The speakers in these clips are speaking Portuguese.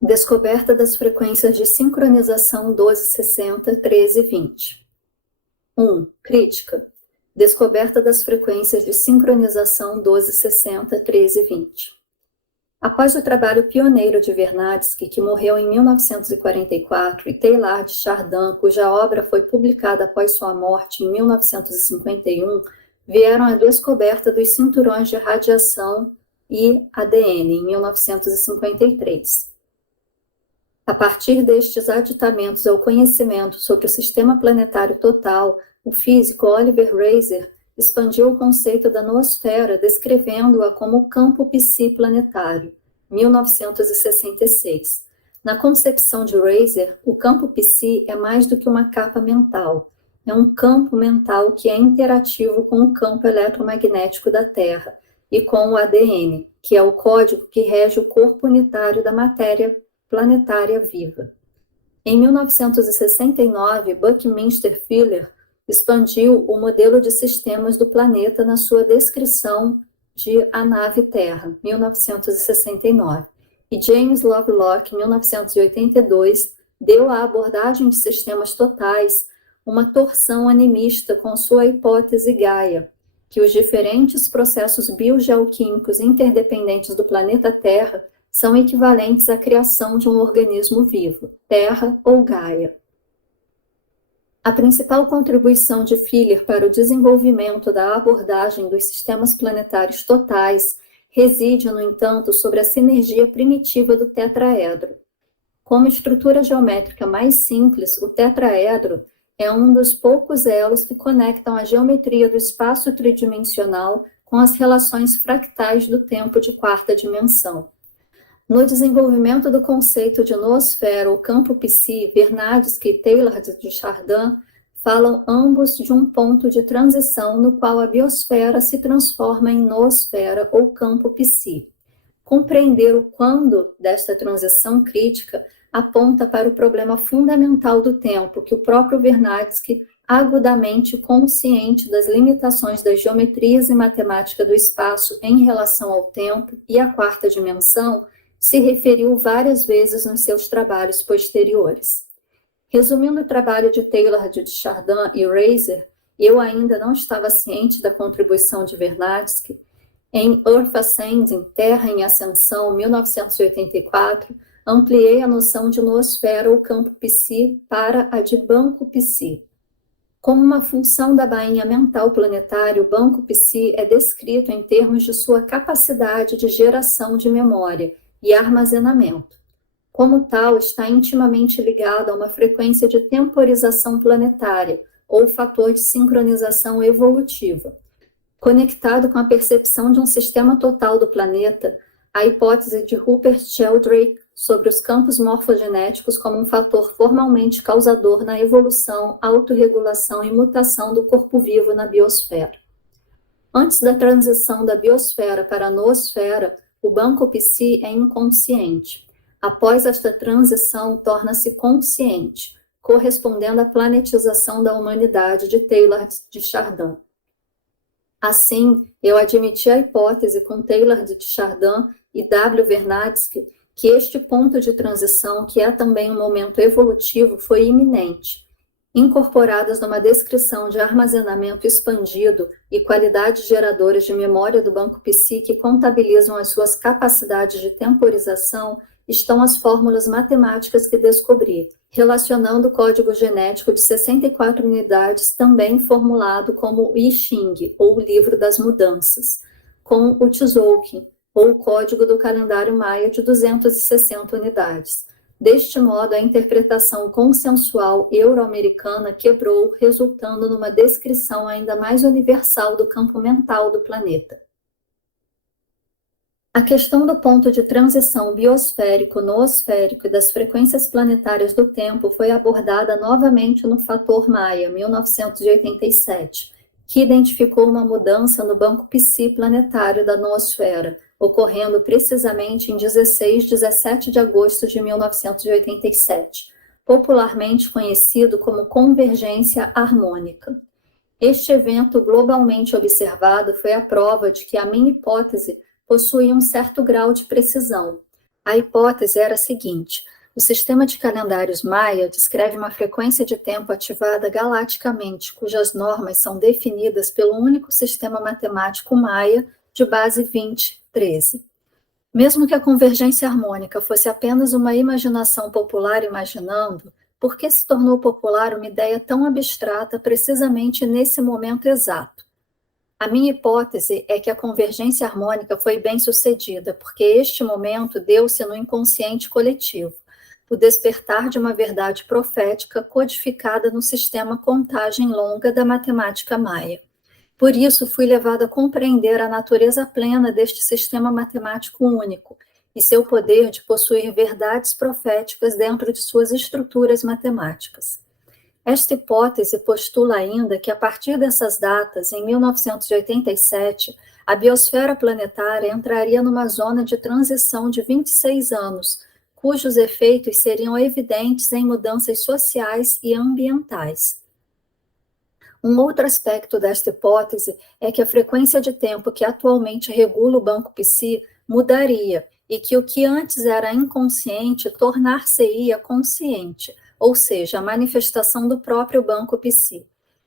Descoberta das frequências de sincronização 1260-1320. 1. Crítica. Descoberta das frequências de sincronização 1260-1320. Após o trabalho pioneiro de Vernadsky, que morreu em 1944, e Teilhard de Chardin, cuja obra foi publicada após sua morte em 1951, vieram a descoberta dos cinturões de radiação e ADN em 1953. A partir destes aditamentos ao conhecimento sobre o sistema planetário total, o físico Oliver Reiser expandiu o conceito da noosfera, descrevendo-a como campo psi planetário, 1966. Na concepção de Reiser, o campo psi é mais do que uma capa mental. É um campo mental que é interativo com o campo eletromagnético da Terra e com o ADN, que é o código que rege o corpo unitário da matéria planetária viva. Em 1969, Buckminster Fuller expandiu o modelo de sistemas do planeta na sua descrição de A Nave Terra, 1969, e James Lovelock, 1982, deu à abordagem de sistemas totais uma torção animista com sua hipótese Gaia, que os diferentes processos biogeoquímicos interdependentes do planeta Terra são equivalentes à criação de um organismo vivo, Terra ou Gaia. A principal contribuição de Fuller para o desenvolvimento da abordagem dos sistemas planetários totais reside, no entanto, sobre a sinergia primitiva do tetraedro. Como estrutura geométrica mais simples, o tetraedro é um dos poucos elos que conectam a geometria do espaço tridimensional com as relações fractais do tempo de quarta dimensão. No desenvolvimento do conceito de noosfera ou campo psi, Vernadsky e Teilhard de Chardin falam ambos de um ponto de transição no qual a biosfera se transforma em noosfera ou campo psi. Compreender o quando desta transição crítica aponta para o problema fundamental do tempo, que o próprio Vernadsky, agudamente consciente das limitações das geometrias e matemática do espaço em relação ao tempo e à quarta dimensão, se referiu várias vezes nos seus trabalhos posteriores. Resumindo o trabalho de Teilhard de Chardin e Reiser, eu ainda não estava ciente da contribuição de Vernadsky. Em Earth Ascending, Terra em Ascensão, 1984, ampliei a noção de noosfera ou campo psi para a de banco psi. Como uma função da bainha mental planetária, o banco psi é descrito em termos de sua capacidade de geração de memória e armazenamento. Como tal, está intimamente ligado a uma frequência de temporização planetária, ou fator de sincronização evolutiva. Conectado com a percepção de um sistema total do planeta, a hipótese de Rupert Sheldrake sobre os campos morfogenéticos como um fator formalmente causador na evolução, autorregulação e mutação do corpo vivo na biosfera. Antes da transição da biosfera para a noosfera, o banco psi é inconsciente. Após esta transição, torna-se consciente, correspondendo à planetização da humanidade de Teilhard de Chardin. Assim, eu admiti a hipótese com Teilhard de Chardin e W. Vernadsky que este ponto de transição, que é também um momento evolutivo, foi iminente, incorporadas numa descrição de armazenamento expandido e qualidades geradoras de memória do banco psi que contabilizam as suas capacidades de temporização, estão as fórmulas matemáticas que descobri, relacionando o código genético de 64 unidades, também formulado como o I Ching, ou o Livro das Mudanças, com o Tzolk'in, ou o código do calendário maia de 260 unidades. Deste modo, a interpretação consensual euro-americana quebrou, resultando numa descrição ainda mais universal do campo mental do planeta. A questão do ponto de transição biosférico-noosférico e das frequências planetárias do tempo foi abordada novamente no Fator Maia, 1987, que identificou uma mudança no banco psi planetário da noosfera, ocorrendo precisamente em 17 de agosto de 1987, popularmente conhecido como convergência harmônica. Este evento globalmente observado foi a prova de que a minha hipótese possui um certo grau de precisão. A hipótese era a seguinte: o sistema de calendários maia descreve uma frequência de tempo ativada galaticamente, cujas normas são definidas pelo único sistema matemático maia de base 2013. Mesmo que a convergência harmônica fosse apenas uma imaginação popular imaginando, por que se tornou popular uma ideia tão abstrata precisamente nesse momento exato? A minha hipótese é que a convergência harmônica foi bem sucedida, porque este momento deu-se no inconsciente coletivo, o despertar de uma verdade profética codificada no sistema contagem longa da matemática maia. Por isso, fui levada a compreender a natureza plena deste sistema matemático único e seu poder de possuir verdades proféticas dentro de suas estruturas matemáticas. Esta hipótese postula ainda que, a partir dessas datas, em 1987, a biosfera planetária entraria numa zona de transição de 26 anos, cujos efeitos seriam evidentes em mudanças sociais e ambientais. Um outro aspecto desta hipótese é que a frequência de tempo que atualmente regula o banco Psi mudaria e que o que antes era inconsciente tornar-se-ia consciente, ou seja, a manifestação do próprio banco Psi.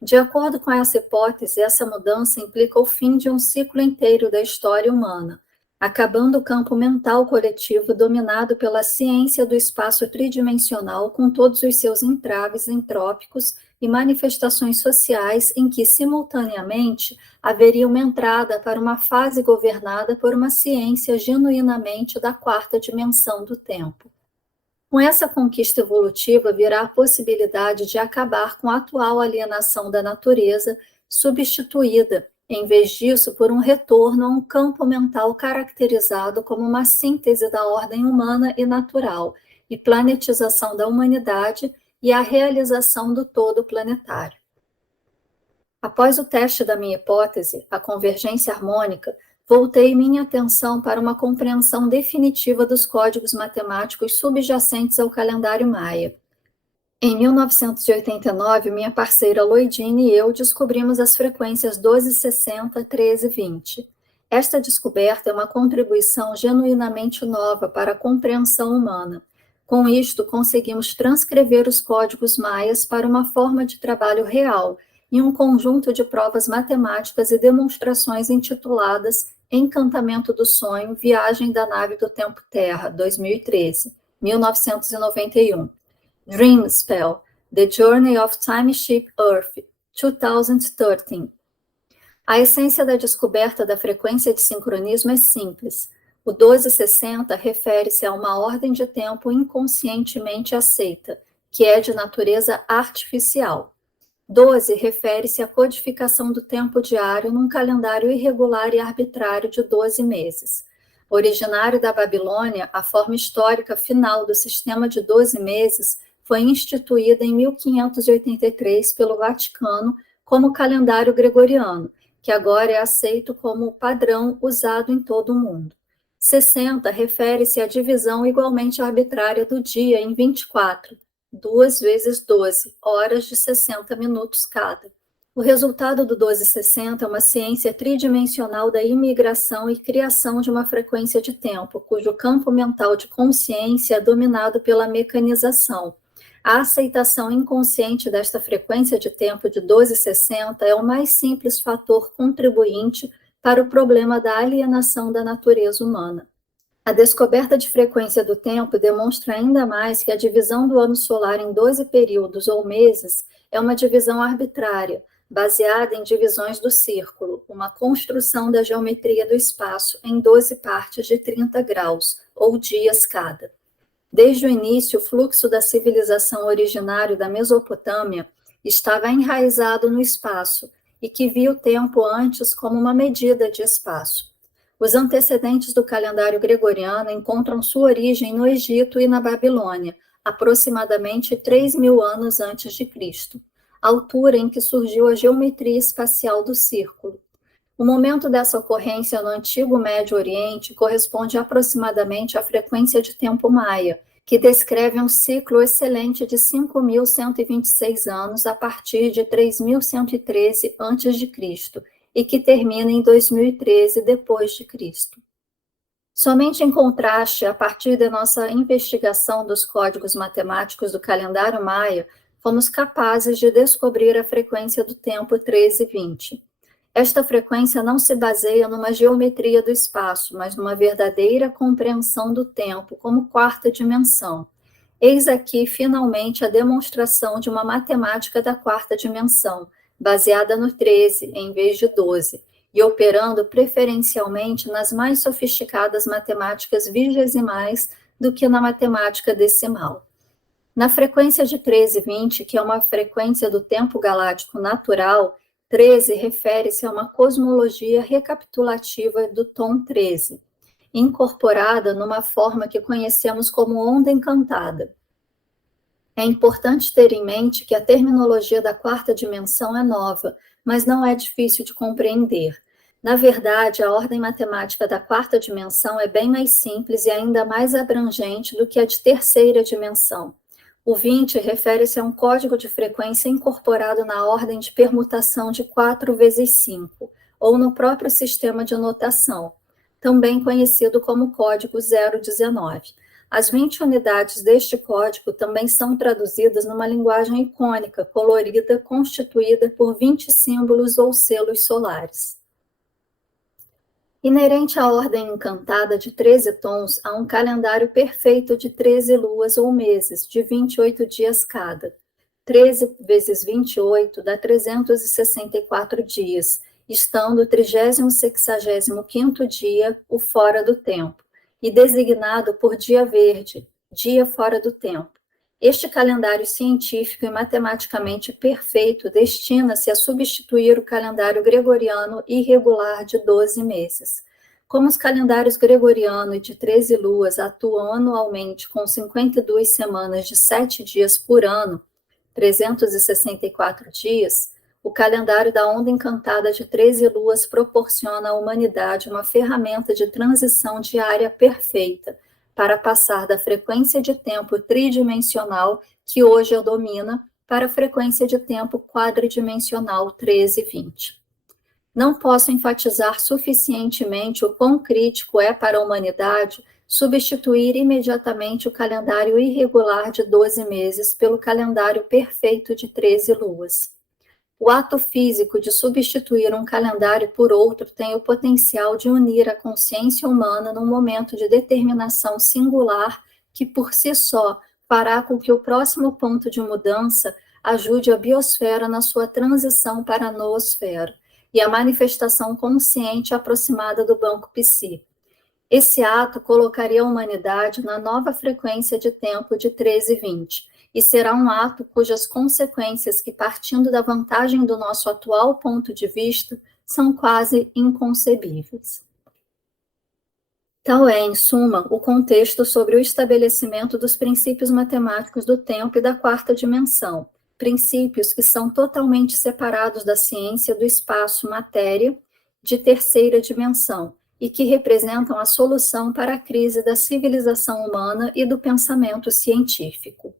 De acordo com essa hipótese, essa mudança implica o fim de um ciclo inteiro da história humana, acabando o campo mental coletivo dominado pela ciência do espaço tridimensional com todos os seus entraves entrópicos e manifestações sociais em que, simultaneamente, haveria uma entrada para uma fase governada por uma ciência genuinamente da quarta dimensão do tempo. Com essa conquista evolutiva virá a possibilidade de acabar com a atual alienação da natureza, substituída, em vez disso, por um retorno a um campo mental caracterizado como uma síntese da ordem humana e natural, e planetização da humanidade e a realização do todo planetário. Após o teste da minha hipótese, a convergência harmônica, voltei minha atenção para uma compreensão definitiva dos códigos matemáticos subjacentes ao calendário maia. Em 1989, minha parceira Loidine e eu descobrimos as frequências 1260, 1320. Esta descoberta é uma contribuição genuinamente nova para a compreensão humana. Com isto, conseguimos transcrever os códigos maias para uma forma de trabalho real e um conjunto de provas matemáticas e demonstrações intituladas Encantamento do Sonho, Viagem da Nave do Tempo Terra, 2013, 1991. Dream Spell, The Journey of Time Ship Earth, 2013. A essência da descoberta da frequência de sincronismo é simples. O 1260 refere-se a uma ordem de tempo inconscientemente aceita, que é de natureza artificial. 12 refere-se à codificação do tempo diário num calendário irregular e arbitrário de 12 meses. Originário da Babilônia, a forma histórica final do sistema de 12 meses foi instituída em 1583 pelo Vaticano como calendário gregoriano, que agora é aceito como padrão usado em todo o mundo. 60 refere-se à divisão igualmente arbitrária do dia em 24, 2 vezes 12, horas de 60 minutos cada. O resultado do 1260 é uma ciência tridimensional da imigração e criação de uma frequência de tempo, cujo campo mental de consciência é dominado pela mecanização. A aceitação inconsciente desta frequência de tempo de 1260 é o mais simples fator contribuinte para o problema da alienação da natureza humana. A descoberta de frequência do tempo demonstra ainda mais que a divisão do ano solar em 12 períodos ou meses é uma divisão arbitrária, baseada em divisões do círculo, uma construção da geometria do espaço em 12 partes de 30 graus, ou dias cada. Desde o início, o fluxo da civilização originário da Mesopotâmia estava enraizado no espaço e que via o tempo antes como uma medida de espaço. Os antecedentes do calendário gregoriano encontram sua origem no Egito e na Babilônia, aproximadamente 3.000 anos antes de Cristo, altura em que surgiu a geometria espacial do círculo. O momento dessa ocorrência no antigo Médio Oriente corresponde aproximadamente à frequência de tempo maia, que descreve um ciclo excelente de 5.126 anos a partir de 3.113 a.C., e que termina em 2013 depois de Cristo. Somente em contraste, a partir da nossa investigação dos códigos matemáticos do calendário maia, fomos capazes de descobrir a frequência do tempo 1320. Esta frequência não se baseia numa geometria do espaço, mas numa verdadeira compreensão do tempo como quarta dimensão. Eis aqui, finalmente, a demonstração de uma matemática da quarta dimensão, baseada no 13 em vez de 12, e operando preferencialmente nas mais sofisticadas matemáticas vigesimais do que na matemática decimal. Na frequência de 1320, que é uma frequência do tempo galáctico natural, 13 refere-se a uma cosmologia recapitulativa do tom 13, incorporada numa forma que conhecemos como onda encantada. É importante ter em mente que a terminologia da quarta dimensão é nova, mas não é difícil de compreender. Na verdade, a ordem matemática da quarta dimensão é bem mais simples e ainda mais abrangente do que a de terceira dimensão. O 20 refere-se a um código de frequência incorporado na ordem de permutação de 4 vezes 5, ou no próprio sistema de notação, também conhecido como código 019. As 20 unidades deste código também são traduzidas numa linguagem icônica, colorida, constituída por 20 símbolos ou selos solares. Inerente à ordem encantada de 13 tons, há um calendário perfeito de 13 luas ou meses, de 28 dias cada. 13 vezes 28 dá 364 dias, estando o 30º-65º dia o fora do tempo, e designado por dia verde, dia fora do tempo. Este calendário científico e matematicamente perfeito destina-se a substituir o calendário gregoriano irregular de 12 meses. Como os calendários gregoriano e de 13 luas atuam anualmente com 52 semanas de 7 dias por ano, 364 dias, o calendário da onda encantada de 13 luas proporciona à humanidade uma ferramenta de transição diária perfeita, para passar da frequência de tempo tridimensional, que hoje a domina, para a frequência de tempo quadridimensional 1320. Não posso enfatizar suficientemente o quão crítico é para a humanidade substituir imediatamente o calendário irregular de 12 meses pelo calendário perfeito de 13 luas. O ato físico de substituir um calendário por outro tem o potencial de unir a consciência humana num momento de determinação singular que, por si só, fará com que o próximo ponto de mudança ajude a biosfera na sua transição para a noosfera e a manifestação consciente aproximada do banco psi. Esse ato colocaria a humanidade na nova frequência de tempo de 1320, e será um ato cujas consequências, que partindo da vantagem do nosso atual ponto de vista, são quase inconcebíveis. Tal é, em suma, o contexto sobre o estabelecimento dos princípios matemáticos do tempo e da quarta dimensão, princípios que são totalmente separados da ciência do espaço-matéria de terceira dimensão, e que representam a solução para a crise da civilização humana e do pensamento científico.